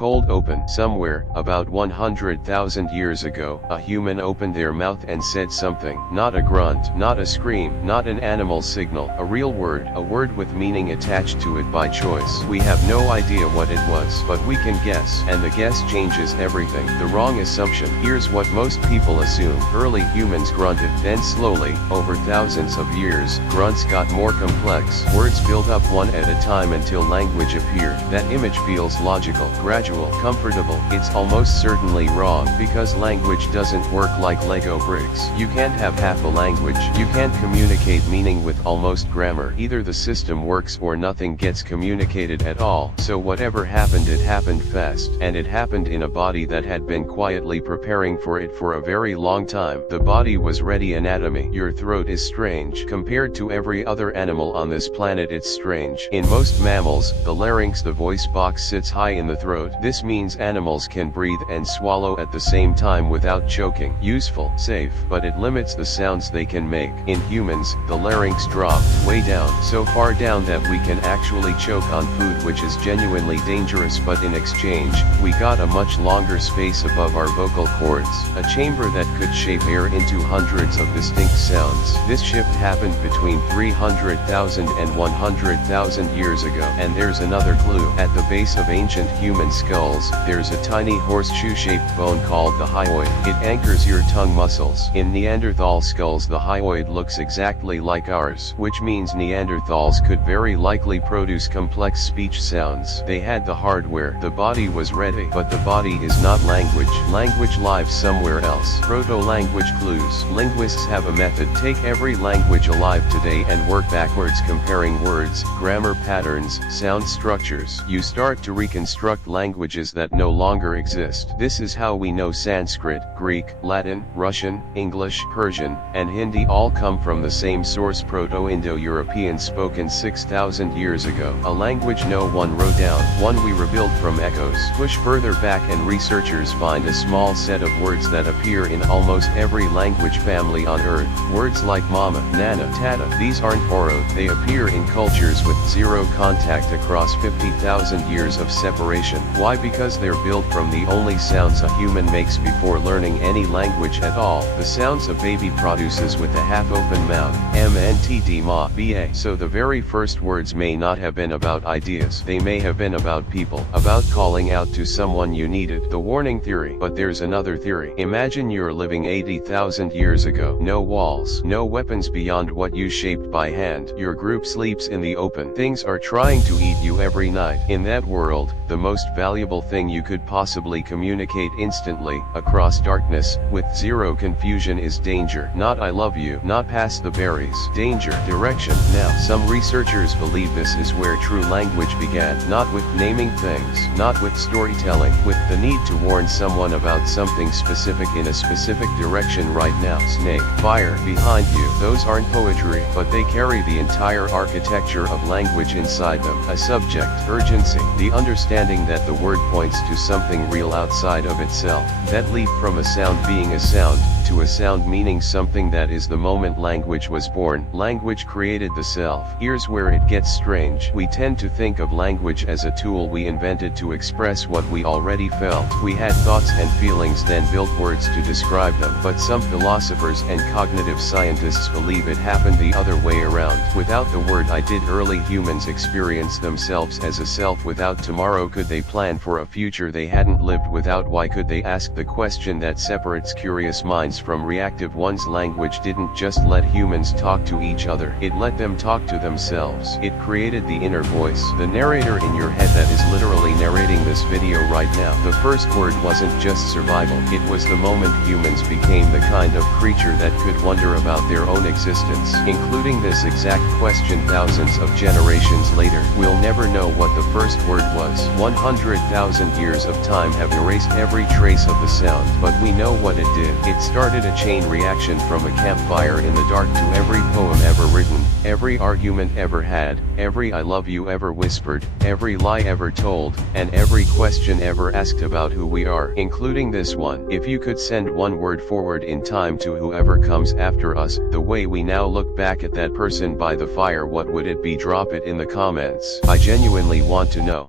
cold open. Somewhere, about 100,000 years ago, a human opened their mouth and said something. Not a grunt, not a scream, not an animal signal. A real word, a word with meaning attached to it by choice. We have no idea what it was, but we can guess, and the guess changes everything. The wrong assumption. Here's what most people assume. Early humans grunted, then slowly, over thousands of years, grunts got more complex. Words built up one at a time until language appeared. That image feels logical, gradual, comfortable. It's almost certainly wrong, because language doesn't work like Lego bricks. You can't have half a language. You can't communicate meaning with almost grammar. Either the system works or nothing gets communicated at all. So whatever happened, it happened fast. And it happened in a body that had been quietly preparing for it for a very long time. The body was ready. Anatomy. Your throat is strange. Compared to every other animal on this planet, it's strange. In most mammals, the larynx, the voice box, sits high in the throat. This means animals can breathe and swallow at the same time without choking. Useful, safe, but it limits the sounds they can make. In humans, the larynx dropped way down, so far down that we can actually choke on food, which is genuinely dangerous, but in exchange, we got a much longer space above our vocal cords, a chamber that could shape air into hundreds of distinct sounds. This shift happened between 300,000 and 100,000 years ago. And there's another clue. At the base of ancient human skulls, there's a tiny horseshoe-shaped bone called the hyoid. It anchors your tongue muscles. In Neanderthal skulls, the hyoid looks exactly like ours, which means Neanderthals could very likely produce complex speech sounds. They had the hardware. The body was ready. But the body is not language. Language lives somewhere else. Proto-language clues. Linguists have a method. Take every language alive today and work backwards, comparing words, grammar patterns, sound structures. You start to reconstruct languages that no longer exist. This is how we know Sanskrit, Greek, Latin, Russian, English, Persian, and Hindi all come from the same source: Proto-Indo-European, spoken 6,000 years ago. A language no one wrote down, one we rebuild from echoes. Push further back and researchers find a small set of words that appear in almost every language family on Earth. Words like mama, nana, tata. These aren't borrowed. They appear in cultures with zero contact across 50,000 years of separation. Why? Because they're built from the only sounds a human makes before learning any language at all. The sounds a baby produces with a half-open mouth. MNTD ma, ba. So the very first words may not have been about ideas. They may have been about people, about calling out to someone you needed. The warning theory. But there's another theory. Imagine you're living 80,000 years ago. No walls, no weapons beyond what you shaped by hand. Your group sleeps in the open. Things are trying to eat you every night. In that world, the most valuable thing you could possibly communicate instantly, across darkness, with zero confusion, is danger. Not I love you, not pass the berries. Danger, direction. Now, some researchers believe this is where true language began. Not with naming things, not with storytelling, with the need to warn someone about something specific in a specific direction right now. Snake, fire, behind you. Those aren't poetry, but they carry the entire architecture of language inside them. A subject, urgency, the understanding that the word points to something real outside of itself. That leap from a sound being a sound, to a sound meaning something that is the moment language was born. Language created the self. Here's where it gets strange. We tend to think of language as a tool we invented to express what we already felt. We had thoughts and feelings, then built words to describe them. But some philosophers and cognitive scientists believe it happened the other way around. Without the word I did early humans experience themselves as a self without tomorrow. Could they plan for a future they hadn't lived without? Why could they ask the question that separates curious minds from reactive ones? Language didn't just let humans talk to each other, it let them talk to themselves. It created the inner voice, the narrator in your head that is literally narrating this video right now. The first word wasn't just survival, it was the moment humans became the kind of creature that could wonder about their own existence. Including this exact question thousands of generations later. We'll never know what the first word was. 100,000 years of time have erased every trace of the sound, but we know what it did. It started a chain reaction from a campfire in the dark to every poem ever written, every argument ever had, every I love you ever whispered, every lie ever told, and every question ever asked about who we are, including this one. If you could send one word forward in time to whoever comes after us, the way we now look back at that person by the fire, what would it be? Drop it in the comments. I genuinely want to know.